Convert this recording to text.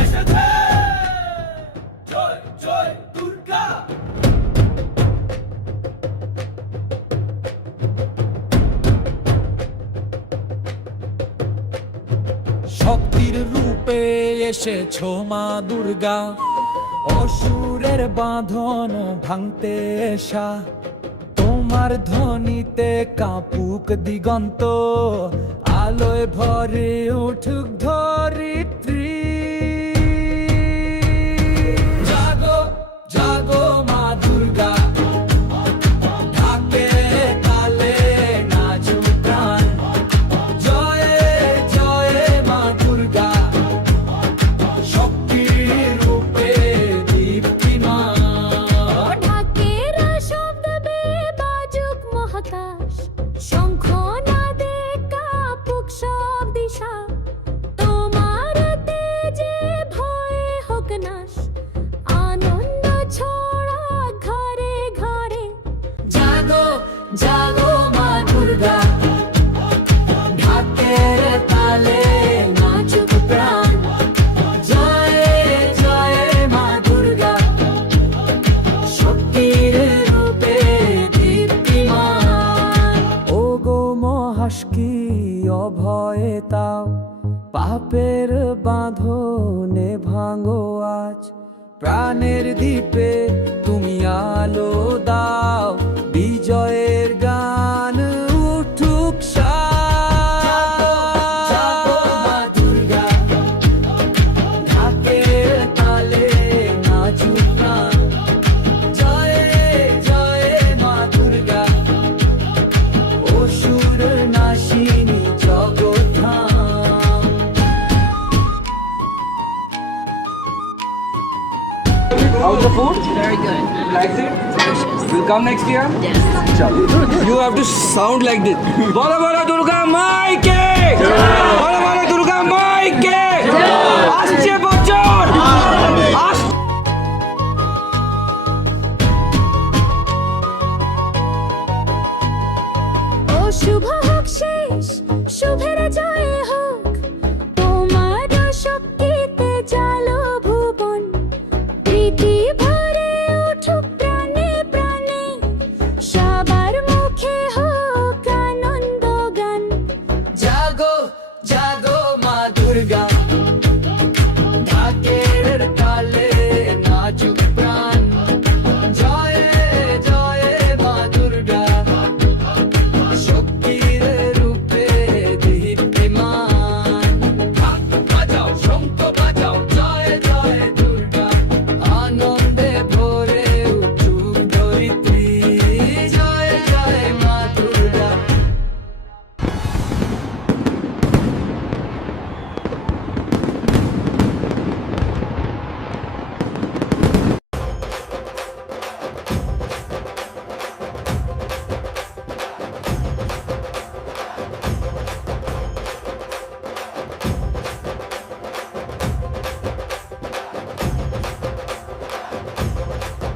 এসেছে জয় জয় দুর্গা। শক্তির রূপে এসেছো মা দুর্গা, অসুরের বাঁধন ভাঙতে এসা। তোমার ধ্বনিতে কাঁপুক দিগন্ত, আলোয় ভরে উঠুক ধরিত্রী। জাগো জাগো মা দুর্গা, ঢাকে তালে নাচুক প্রাণ। জয়ে জয়ে মা দুর্গা, শক্তির রূপে দীপ্তিমান। ঢাকের শব্দে বাজুক মহাকাশ, শঙ্খ নাদে কাঁপুক সব দিশা। তোমার তেজে ভয়ে হোক নাশ, আনন্দ ছড়া ঘরে ঘরে। জাগো জাগো মা দুর্গা, ঢাকের তালে নাচুক প্রাণ। জয়ে জয়ে মা দুর্গা, শক্তির রূপে দীপ্তিমান। ও গো মহাস্কি অভয়ে তাও, পাপের বাঁধনে ভাঙো আজ। প্রাণের দ্বীপে তুমি আলো দাও, বিজয়ের গান উঠুক সাজ। জাগো মা দুর্গা, ঢাকের তালে নাচুক প্রাণ। জয়ে জয়ে মা দুর্গা, অসুর নাশিনী জগৎধাম। How's the food? Very good. Likes it? Delicious. Will come next year? Yes. You have to sound like this. Bola bola Durga Mai ke! Bola bola Durga Mai ke! Asche bola.